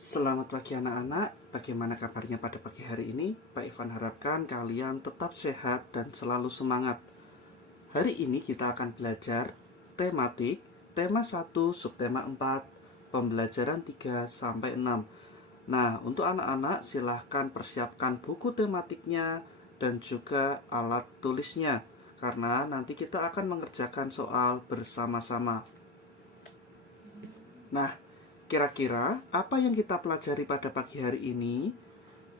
Selamat pagi anak-anak, bagaimana kabarnya pada pagi hari ini? Pak Ivan harapkan kalian tetap sehat dan selalu semangat. Hari ini kita akan belajar tematik, tema 1, subtema 4, pembelajaran 3-6. Nah, untuk anak-anak silahkan persiapkan buku tematiknya dan juga alat tulisnya, karena nanti kita akan mengerjakan soal bersama-sama. Nah, kira-kira apa yang kita pelajari pada pagi hari ini?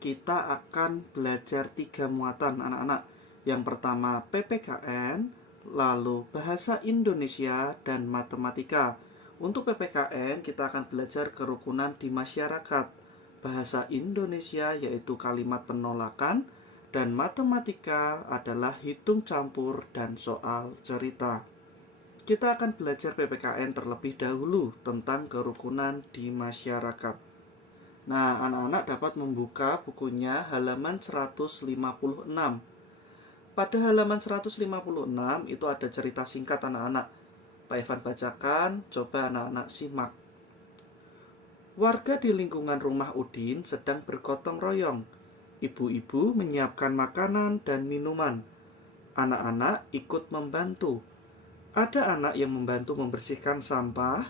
Kita akan belajar 3 muatan anak-anak. Yang pertama PPKN, lalu bahasa Indonesia, dan matematika. Untuk PPKN kita akan belajar kerukunan di masyarakat, bahasa Indonesia yaitu kalimat penolakan, dan matematika adalah hitung campur dan soal cerita. Kita akan belajar PPKN terlebih dahulu tentang kerukunan di masyarakat. Nah, anak-anak dapat membuka bukunya halaman 156. Pada halaman 156 itu ada cerita singkat anak-anak. Pak Ivan bacakan, coba anak-anak simak. Warga di lingkungan rumah Udin sedang bergotong royong. Ibu-ibu menyiapkan makanan dan minuman. Anak-anak ikut membantu. Ada anak yang membantu membersihkan sampah,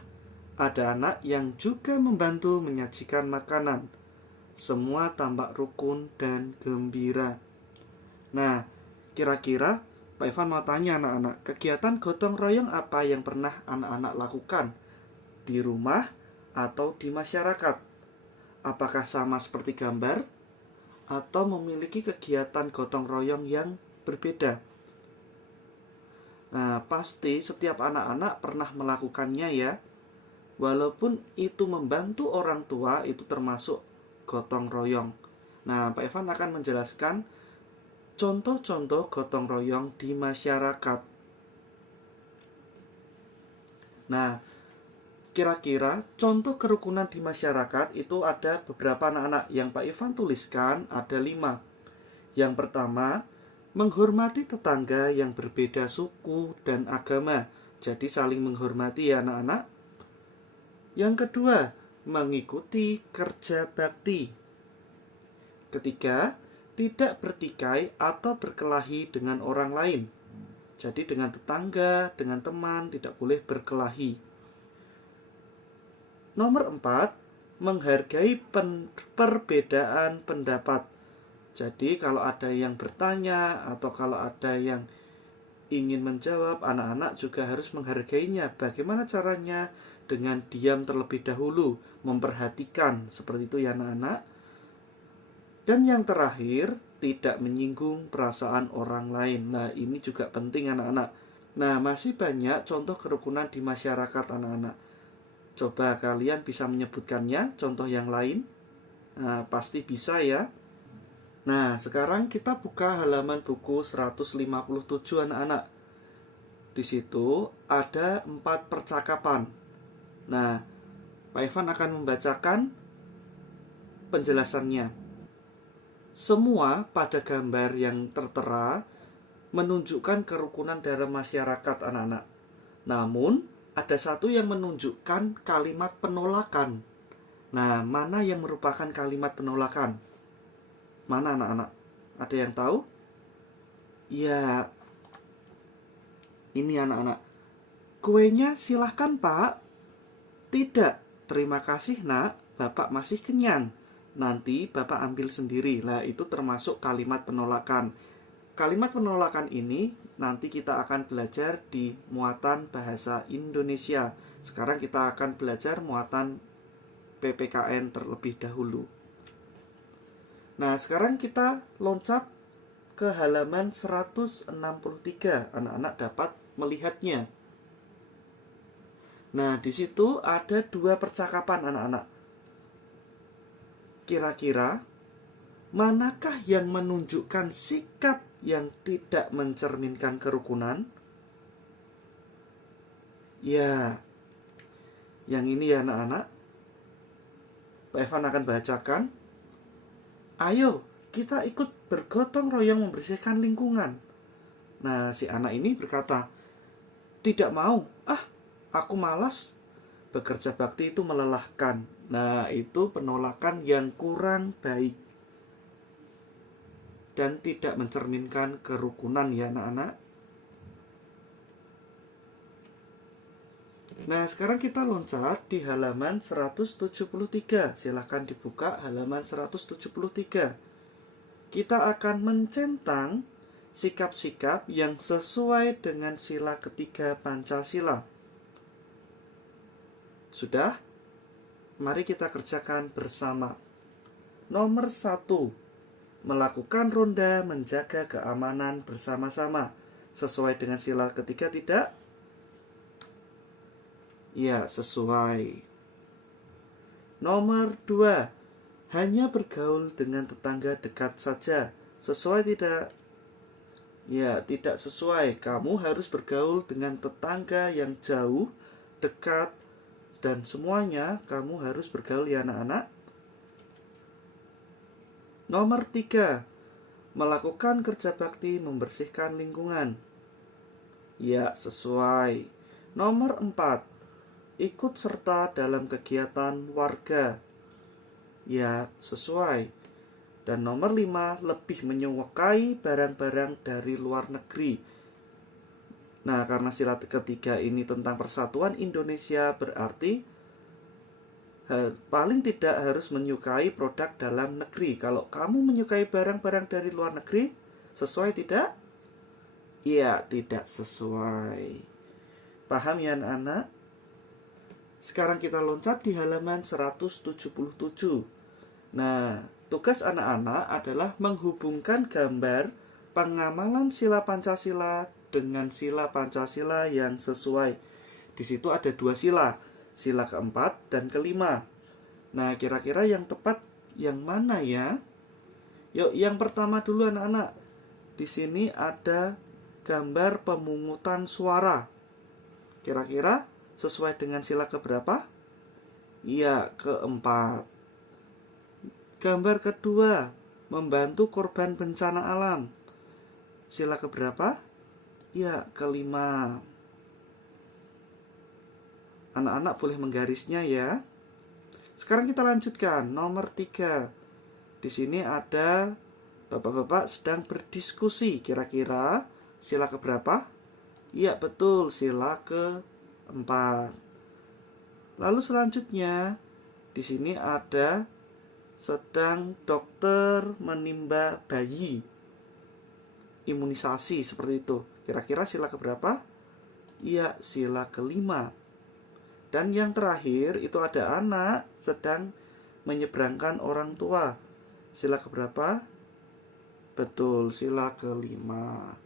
ada anak yang juga membantu menyajikan makanan. Semua tampak rukun dan gembira. Nah, kira-kira Pak Ivan mau tanya anak-anak, kegiatan gotong royong apa yang pernah anak-anak lakukan di rumah atau di masyarakat? Apakah sama seperti gambar atau memiliki kegiatan gotong royong yang berbeda? Nah, pasti setiap anak-anak pernah melakukannya ya. Walaupun itu membantu orang tua, itu termasuk gotong royong. Nah, Pak Evan akan menjelaskan contoh-contoh gotong royong di masyarakat. Nah, kira-kira contoh kerukunan di masyarakat itu ada beberapa anak-anak. Yang Pak Ivan tuliskan ada 5. Yang pertama, menghormati tetangga yang berbeda suku dan agama. Jadi saling menghormati ya anak-anak. Yang kedua, mengikuti kerja bakti. Ketiga, tidak bertikai atau berkelahi dengan orang lain. Jadi dengan tetangga, dengan teman tidak boleh berkelahi. Nomor 4, menghargai perbedaan pendapat. Jadi kalau ada yang bertanya atau kalau ada yang ingin menjawab, anak-anak juga harus menghargainya. Bagaimana caranya? Dengan diam terlebih dahulu, memperhatikan, seperti itu ya anak-anak. Dan yang terakhir, tidak menyinggung perasaan orang lain. Nah, ini juga penting anak-anak. Nah, masih banyak contoh kerukunan di masyarakat anak-anak. Coba kalian bisa menyebutkannya, contoh yang lain. Nah, pasti bisa ya. Nah, sekarang kita buka halaman buku 157 anak-anak. Di situ ada 4 percakapan. Nah, Pak Ivan akan membacakan penjelasannya. Semua pada gambar yang tertera menunjukkan kerukunan dalam masyarakat anak-anak. Namun, ada satu yang menunjukkan kalimat penolakan. Nah, mana yang merupakan kalimat penolakan? Mana anak-anak? Ada yang tahu? Ya, ini anak-anak. Kuenya silahkan pak. Tidak, terima kasih nak, bapak masih kenyang. Nanti bapak ambil sendiri. Nah, itu termasuk kalimat penolakan. Kalimat penolakan ini nanti kita akan belajar di muatan bahasa Indonesia. Sekarang kita akan belajar muatan PPKN terlebih dahulu. Nah, sekarang kita loncat ke halaman 163. Anak-anak dapat melihatnya. Nah, di situ ada 2 percakapan anak-anak. Kira-kira manakah yang menunjukkan sikap yang tidak mencerminkan kerukunan? Ya, yang ini ya anak-anak. Pak Evan akan bacakan. Ayo, kita ikut bergotong royong membersihkan lingkungan. Nah, si anak ini berkata, tidak mau. Aku malas. bekerja bakti itu melelahkan. Nah, itu penolakan yang kurang baik dan tidak mencerminkan kerukunan ya anak-anak. Nah, sekarang kita loncat di halaman 173. Silahkan dibuka halaman 173. Kita akan mencentang sikap-sikap yang sesuai dengan sila ketiga Pancasila. Sudah? Mari kita kerjakan bersama. Nomor 1. Melakukan ronda menjaga keamanan bersama-sama. Sesuai dengan sila ketiga tidak? Ya, sesuai. Nomor 2. Hanya bergaul dengan tetangga dekat saja. Sesuai tidak? Ya, tidak sesuai. Kamu harus bergaul dengan tetangga yang jauh, dekat, dan semuanya kamu harus bergaul ya anak-anak. Nomor 3. Melakukan kerja bakti membersihkan lingkungan. Ya, sesuai. Nomor 4. Ikut serta dalam kegiatan warga. Ya, sesuai. Dan nomor 5, lebih menyukai barang-barang dari luar negeri. Nah, karena sila ketiga ini tentang persatuan Indonesia, berarti paling tidak harus menyukai produk dalam negeri. Kalau kamu menyukai barang-barang dari luar negeri, sesuai tidak? Iya, tidak sesuai. Paham ya anak-anak? Sekarang kita loncat di halaman 177. Nah, tugas anak-anak adalah menghubungkan gambar pengamalan sila Pancasila dengan sila Pancasila yang sesuai. Di situ ada 2 sila, sila keempat dan kelima. Nah, kira-kira yang tepat yang mana ya? Yuk, yang pertama dulu anak-anak. Di sini ada gambar pemungutan suara. Kira-kira sesuai dengan sila keberapa? Iya, keempat. Gambar kedua, membantu korban bencana alam. Sila keberapa? Ya, kelima. Anak-anak boleh menggarisnya ya. Sekarang kita lanjutkan, nomor 3. Di sini ada bapak-bapak sedang berdiskusi. Kira-kira sila keberapa? Iya, betul, sila ke-4. Lalu selanjutnya di sini ada sedang dokter menimba bayi, imunisasi seperti itu. Kira-kira sila keberapa? Iya, sila kelima. Dan yang terakhir itu ada anak sedang menyeberangkan orang tua. Sila keberapa? Betul, sila kelima.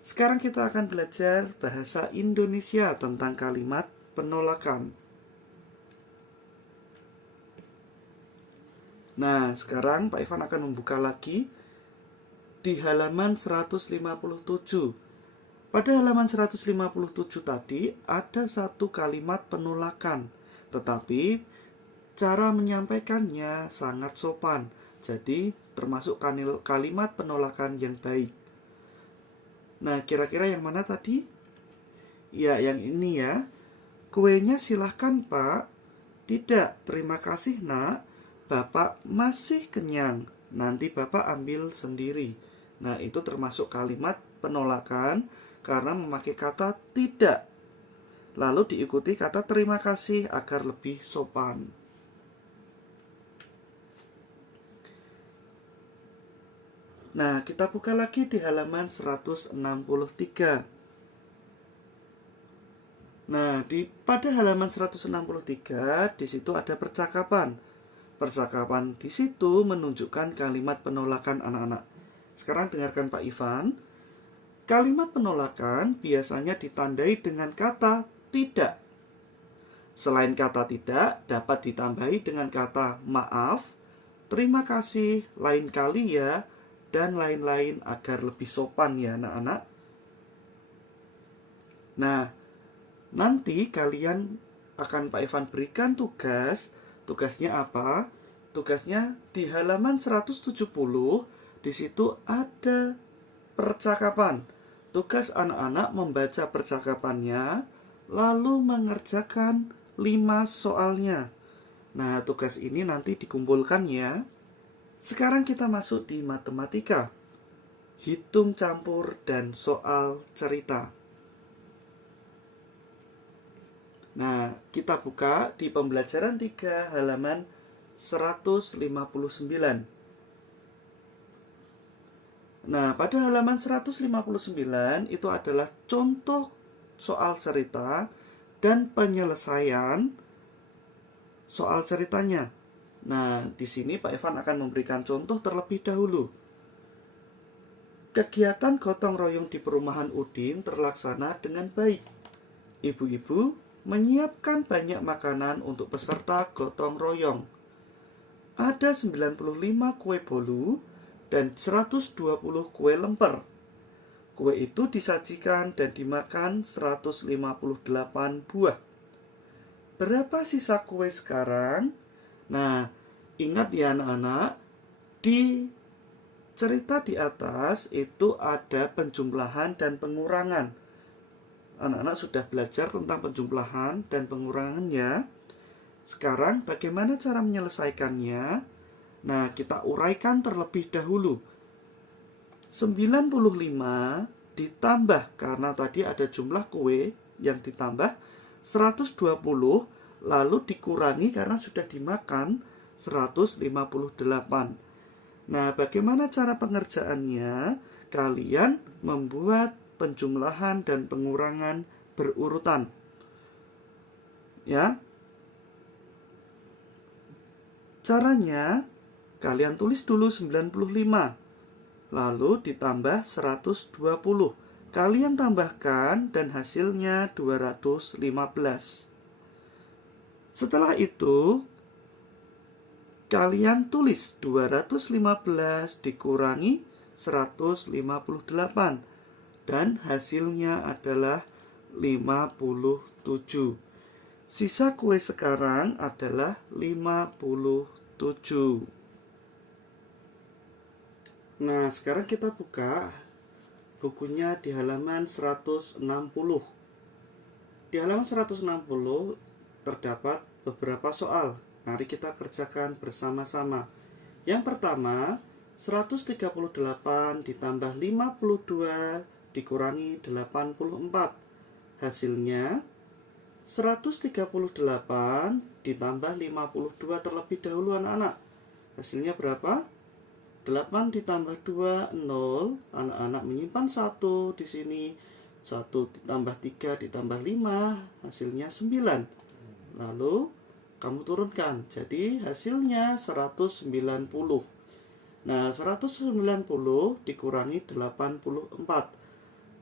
Sekarang kita akan belajar bahasa Indonesia tentang kalimat penolakan. Nah, sekarang Pak Ivan akan membuka lagi di halaman 157. Pada halaman 157 tadi ada satu kalimat penolakan, tetapi cara menyampaikannya sangat sopan. Jadi, termasuk kalimat penolakan yang baik. Nah, kira-kira yang mana tadi? Ya, yang ini ya. Kuenya silahkan Pak. Tidak, terima kasih nak. Bapak masih kenyang. Nanti Bapak ambil sendiri. Nah, itu termasuk kalimat penolakan karena memakai kata tidak. Lalu diikuti kata terima kasih agar lebih sopan. Nah, kita buka lagi di halaman 163. Nah, pada halaman 163 di situ ada percakapan. Percakapan di situ menunjukkan kalimat penolakan anak-anak. Sekarang dengarkan Pak Ivan. Kalimat penolakan biasanya ditandai dengan kata tidak. Selain kata tidak, dapat ditambahi dengan kata maaf, terima kasih, lain kali ya, dan lain-lain agar lebih sopan ya anak-anak. Nah, nanti kalian akan Pak Ivan berikan tugas. Tugasnya apa? Tugasnya di halaman 170, di situ ada percakapan. tugas anak-anak membaca percakapannya, lalu mengerjakan 5 soalnya. Nah, tugas ini nanti dikumpulkan ya. Sekarang kita masuk di matematika. Hitung campur dan soal cerita. Nah, kita buka di pembelajaran 3 halaman 159. Nah, pada halaman 159 itu adalah contoh soal cerita dan penyelesaian soal ceritanya. Nah, di sini Pak Evan akan memberikan contoh terlebih dahulu. Kegiatan gotong royong di perumahan Udin terlaksana dengan baik. Ibu-ibu menyiapkan banyak makanan untuk peserta gotong royong. Ada 95 kue bolu dan 120 kue lemper. Kue itu disajikan dan dimakan 158 buah. Berapa sisa kue sekarang? Nah, ingat ya anak-anak, di cerita di atas itu ada penjumlahan dan pengurangan. Anak-anak sudah belajar tentang penjumlahan dan pengurangannya. Sekarang bagaimana cara menyelesaikannya? Nah, kita uraikan terlebih dahulu. 95 ditambah, karena tadi ada jumlah kue yang ditambah 120, lalu dikurangi karena sudah dimakan 158. Nah, bagaimana cara pengerjaannya? Kalian membuat penjumlahan dan pengurangan berurutan. Ya. Caranya, kalian tulis dulu 95, lalu ditambah 120. Kalian tambahkan dan hasilnya 215. Setelah itu, kalian tulis 215 dikurangi 158 dan hasilnya adalah 57. Sisa kue sekarang adalah 57. Nah, sekarang kita buka bukunya di halaman 160. Di halaman 160 terdapat beberapa soal. Mari kita kerjakan bersama-sama. Yang pertama, 138 ditambah 52 dikurangi 84. Hasilnya 138 ditambah 52 terlebih dahulu anak-anak. Hasilnya berapa? 8 ditambah 2, 0. Anak-anak menyimpan 1 di sini. 1 ditambah 3 ditambah 5, hasilnya 9. Lalu, kamu turunkan. Jadi, hasilnya 190. Nah, 190 dikurangi 84.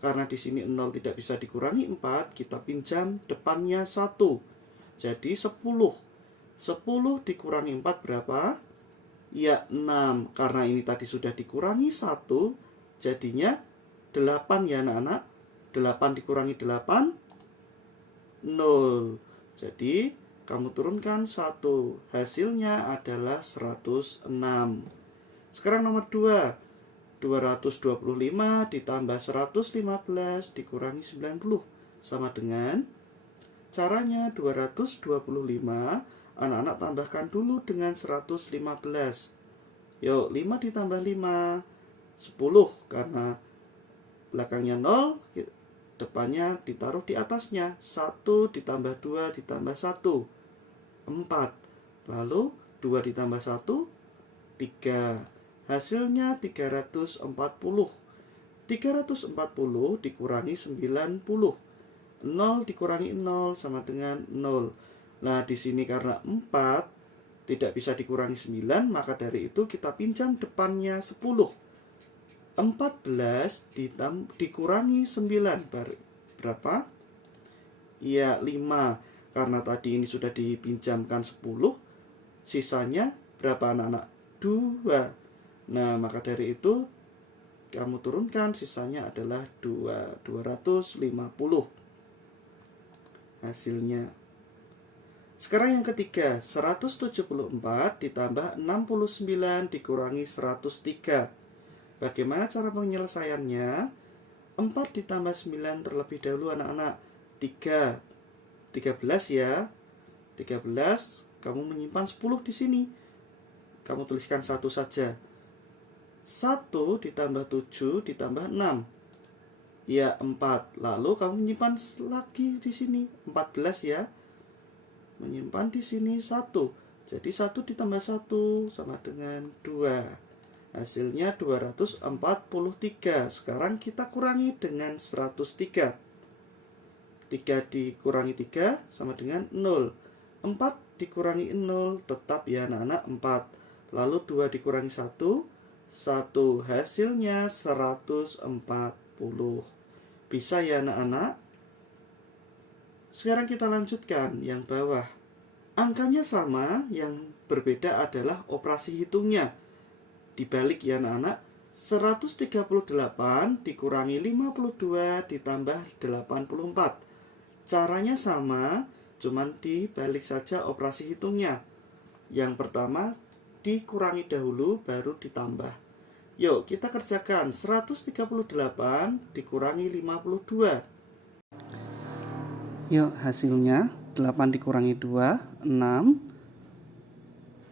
Karena di sini 0 tidak bisa dikurangi 4, kita pinjam depannya 1. Jadi, 10. 10 dikurangi 4 berapa? Ya, 6. Karena ini tadi sudah dikurangi 1, jadinya 8 ya anak-anak. 8 dikurangi 8, 0. Jadi, kamu turunkan 1. Hasilnya adalah 106. Sekarang nomor 2. 225 ditambah 115 dikurangi 90. Sama dengan caranya 225. Anak-anak tambahkan dulu dengan 115. Yuk, 5 ditambah 5, 10. Karena belakangnya 0, depannya ditaruh di atasnya. 1 ditambah 2 ditambah 1, 4. Lalu 2 ditambah 1, 3. Hasilnya 340. 340 dikurangi 90. 0 dikurangi 0 sama dengan 0. Nah, di sini karena 4 tidak bisa dikurangi 9, maka dari itu kita pinjam depannya 10. 14 dikurangi 9 berapa? Ya, 5. Karena tadi ini sudah dipinjamkan 10, sisanya berapa anak-anak? 2. Nah, maka dari itu kamu turunkan, sisanya adalah 250 hasilnya. Sekarang yang ketiga, 174 ditambah 69 dikurangi 103. Bagaimana cara penyelesaiannya? 4 ditambah 9 terlebih dahulu anak-anak. 3. 13 ya. 13, kamu menyimpan 10 di sini. Kamu tuliskan 1 saja. 1 ditambah 7 ditambah 6. Ya, 4. Lalu kamu menyimpan lagi di sini 14 ya. Menyimpan di sini 1. Jadi 1 ditambah 1 sama dengan 2. Hasilnya 243. Sekarang kita kurangi dengan 103. 3 dikurangi 3 sama dengan 0. 4 dikurangi 0 tetap ya anak-anak 4. Lalu 2 dikurangi 1, 1. Hasilnya 140. Bisa ya anak-anak? Sekarang kita lanjutkan yang bawah. Angkanya sama, yang berbeda adalah operasi hitungnya. Dibalik ya anak-anak, 138 dikurangi 52 ditambah 84. Caranya sama, cuman dibalik saja operasi hitungnya. Yang pertama dikurangi dahulu baru ditambah. Yuk kita kerjakan. 138 dikurangi 52. Yuk hasilnya 8 dikurangi 2, 6.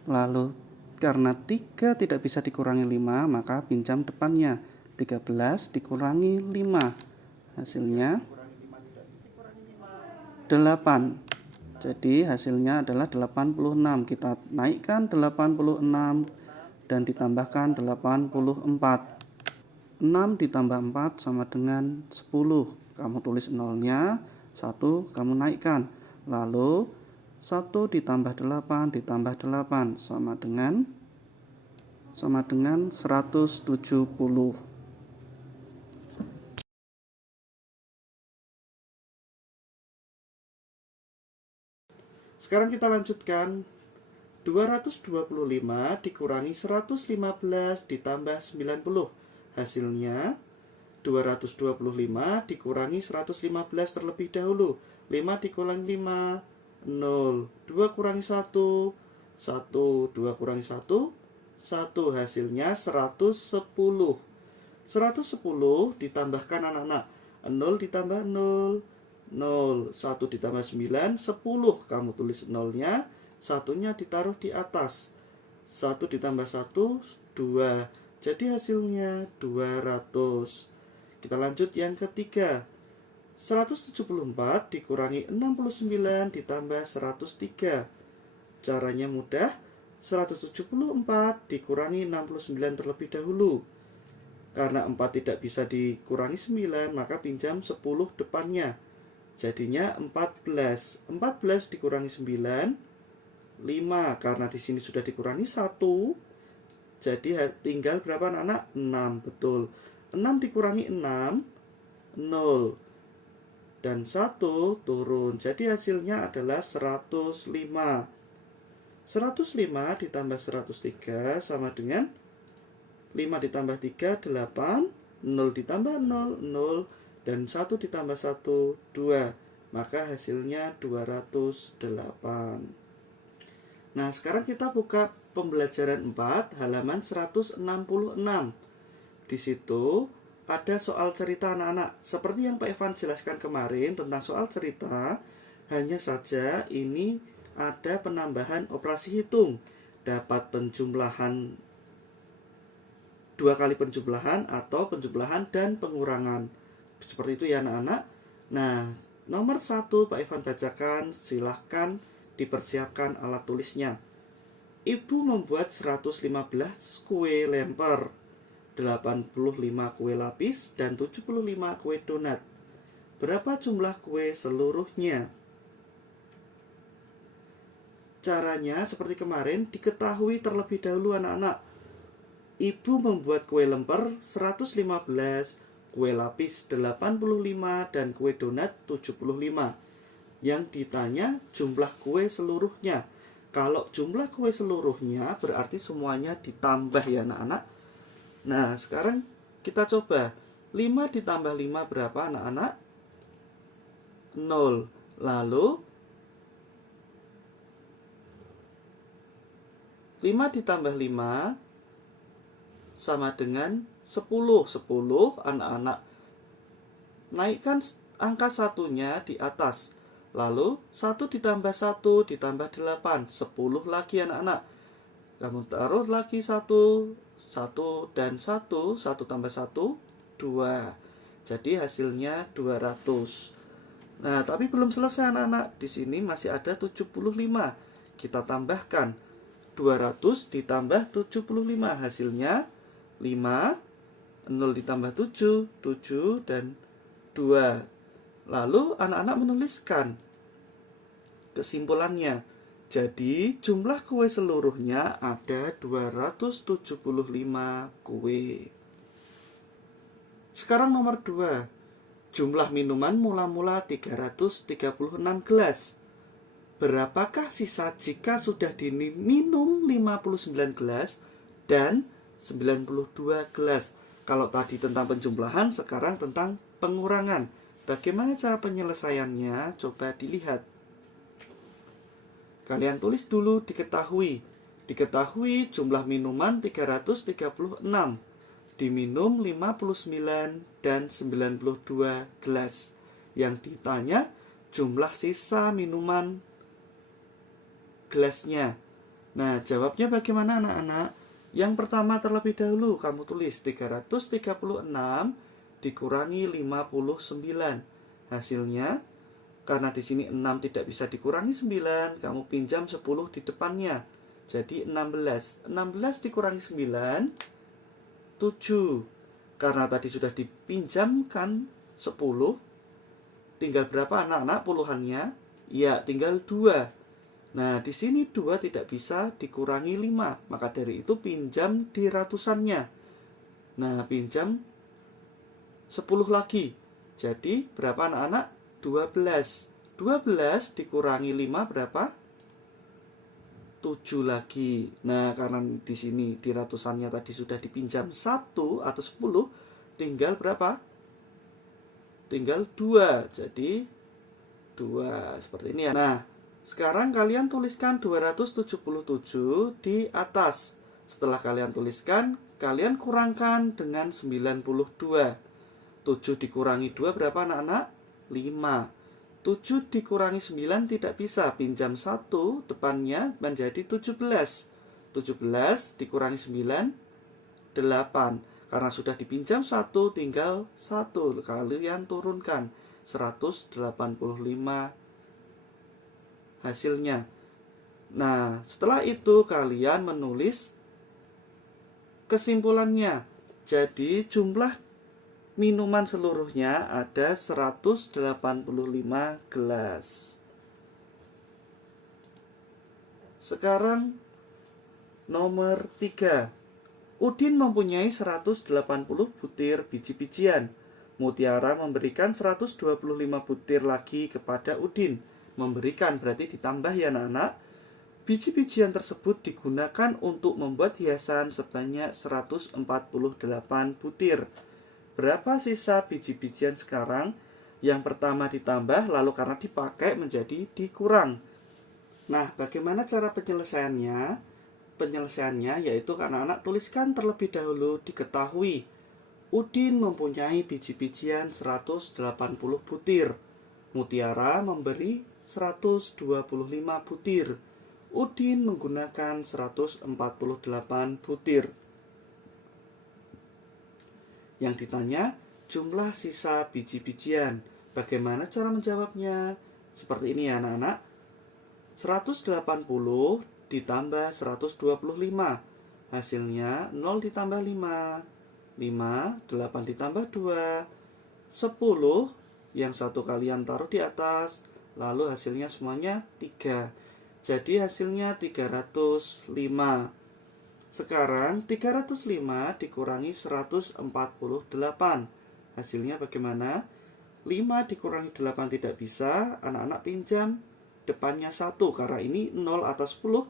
Lalu karena 3 tidak bisa dikurangi 5, maka pinjam depannya. 13 dikurangi 5. Hasilnya 8. Jadi hasilnya adalah 86. Kita naikkan 86 dan ditambahkan 84. 6 ditambah 4 sama dengan 10. Kamu tulis nolnya, 1 kamu naikkan. Lalu 1 ditambah 8 ditambah 8 sama dengan 170. Sekarang kita lanjutkan. 225 dikurangi 115 ditambah 90. Hasilnya 225 dikurangi 115 terlebih dahulu. 5 dikurangi 5, 0. 2 kurangi 1, 1. 2 kurangi 1, 1. Hasilnya 110. 110 ditambahkan anak-anak. 0 ditambah 0, 0. 1 ditambah 9, 10. Kamu tulis nolnya, satunya ditaruh di atas. 1 ditambah 1, 2. Jadi hasilnya 200. Kita lanjut yang ketiga. 174 dikurangi 69 ditambah 103. Caranya mudah. 174 dikurangi 69 terlebih dahulu. Karena 4 tidak bisa dikurangi 9, maka pinjam 10 depannya. Jadinya 14. 14 dikurangi 9, 5. Karena di sini sudah dikurangi 1, jadi tinggal berapa anak-anak? 6, betul. 6 dikurangi 6, 0. Dan 1 turun. Jadi hasilnya adalah 105. 105 ditambah 103 sama dengan 5 ditambah 3, 8. 0 ditambah 0, 0. Dan 1 ditambah 1, 2. Maka hasilnya 208. Nah, sekarang kita buka pembelajaran 4, halaman 166. Di situ ada soal cerita anak-anak. Seperti yang Pak Evan jelaskan kemarin tentang soal cerita, hanya saja ini ada penambahan operasi hitung. Dapat penjumlahan, 2 kali penjumlahan atau penjumlahan dan pengurangan. Seperti itu ya anak-anak. Nah, nomor 1 Pak Evan bacakan, silahkan dipersiapkan alat tulisnya. Ibu membuat 115 kue lemper, 85 kue lapis, dan 75 kue donat. Berapa jumlah kue seluruhnya? Caranya seperti kemarin, diketahui terlebih dahulu anak-anak. Ibu membuat kue lemper 115, kue lapis 85, dan kue donat 75. Yang ditanya jumlah kue seluruhnya. Kalau jumlah kue seluruhnya berarti semuanya ditambah ya anak-anak. Nah, sekarang kita coba. 5 ditambah 5 berapa anak-anak? 0. Lalu 5 ditambah 5 sama dengan 10. 10 anak-anak naikkan angka satunya di atas. Lalu 1 ditambah 1 ditambah 8, 10 lagi anak-anak. Kamu taruh lagi 1 dan 1 tambah 1, 2. Jadi hasilnya 200. Nah, tapi belum selesai anak-anak. Di sini masih ada 75. Kita tambahkan 200 ditambah 75, hasilnya 5. 0 ditambah 7, 7 dan 2. Lalu anak-anak menuliskan kesimpulannya. Jadi jumlah kue seluruhnya ada 275 kue. Sekarang nomor 2. Jumlah minuman mula-mula 336 gelas. Berapakah sisa jika sudah diminum 59 gelas dan 92 gelas? Kalau tadi tentang penjumlahan, sekarang tentang pengurangan. Bagaimana cara penyelesaiannya? Coba dilihat. Kalian tulis dulu diketahui. Diketahui jumlah minuman 336. Diminum 59 dan 92 gelas. Yang ditanya jumlah sisa minuman gelasnya. Nah, jawabnya bagaimana anak-anak? Yang pertama terlebih dahulu kamu tulis 336 dikurangi 59. Hasilnya, karena di sini 6 tidak bisa dikurangi 9, kamu pinjam 10 di depannya. Jadi 16. 16 dikurangi 9, 7. Karena tadi sudah dipinjamkan 10, tinggal berapa anak-anak puluhannya? Ya, tinggal 2. Nah, di sini 2 tidak bisa dikurangi 5. Maka dari itu pinjam di ratusannya. Nah, pinjam 10 lagi. Jadi berapa anak-anak? 12. 12 dikurangi 5 berapa? 7 lagi. Nah, karena di sini di ratusannya tadi sudah dipinjam 1 atau 10, tinggal berapa? Tinggal 2. Jadi 2 seperti ini ya. Nah, sekarang kalian tuliskan 277 di atas. Setelah kalian tuliskan, kalian kurangkan dengan 92. 7 dikurangi 2 berapa anak-anak? 5. 7 dikurangi 9 tidak bisa. Pinjam 1 depannya menjadi 17. 17 dikurangi 9, 8. Karena sudah dipinjam 1, tinggal 1. Kalian turunkan 185 hasilnya. Nah, setelah itu kalian menulis kesimpulannya. Jadi jumlah minuman seluruhnya ada 185 gelas. Sekarang nomor 3. Udin mempunyai 180 butir biji-bijian. Mutiara memberikan 125 butir lagi kepada Udin. Memberikan berarti ditambah ya anak-anak. Biji-bijian tersebut digunakan untuk membuat hiasan sebanyak 148 butir. Berapa sisa biji-bijian sekarang? Yang pertama ditambah, lalu karena dipakai menjadi dikurang. Nah, bagaimana cara penyelesaiannya? Penyelesaiannya yaitu anak-anak tuliskan terlebih dahulu diketahui. Udin mempunyai biji-bijian 180 butir. Mutiara memberi 125 butir. Udin menggunakan 148 butir. Yang ditanya jumlah sisa biji-bijian. Bagaimana cara menjawabnya? Seperti ini ya anak-anak. 180 ditambah 125. Hasilnya 0 ditambah 5. 5, 8 ditambah 2. 10. Yang satu kalian taruh di atas. Lalu hasilnya semuanya 3. Jadi hasilnya 305. Sekarang 305 dikurangi 148. Hasilnya bagaimana? 5 dikurangi 8 tidak bisa. Anak-anak pinjam depannya 1. Karena ini 0 atau 10.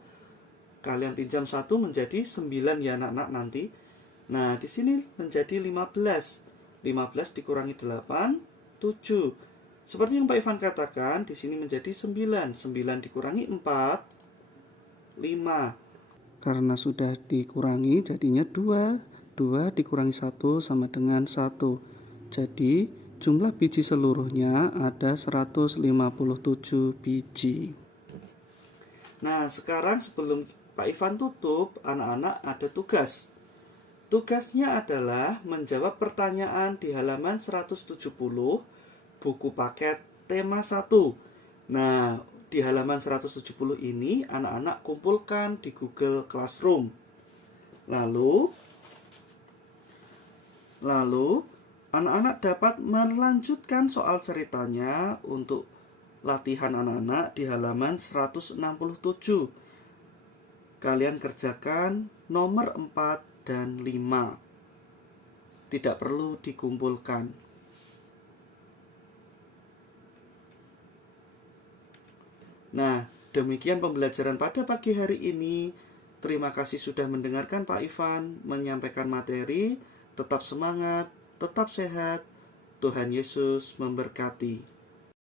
Kalian pinjam 1 menjadi 9 ya anak-anak nanti. Nah, di sini menjadi 15. 15 dikurangi 8, 7. Seperti yang Pak Ivan katakan, di sini menjadi 9. 9 dikurangi 4, 5. Karena sudah dikurangi jadinya 2. 2 dikurangi 1 sama dengan 1. Jadi jumlah biji seluruhnya ada 157 biji. Nah, sekarang sebelum Pak Ivan tutup, anak-anak ada tugas. Tugasnya adalah menjawab pertanyaan di halaman 170 buku paket tema 1. Nah, di halaman 170 ini anak-anak kumpulkan di Google Classroom. Lalu anak-anak dapat melanjutkan soal ceritanya untuk latihan anak-anak di halaman 167. Kalian kerjakan nomor 4 dan 5. Tidak perlu dikumpulkan. Nah, demikian pembelajaran pada pagi hari ini. Terima kasih sudah mendengarkan Pak Ivan menyampaikan materi. Tetap semangat, tetap sehat. Tuhan Yesus memberkati.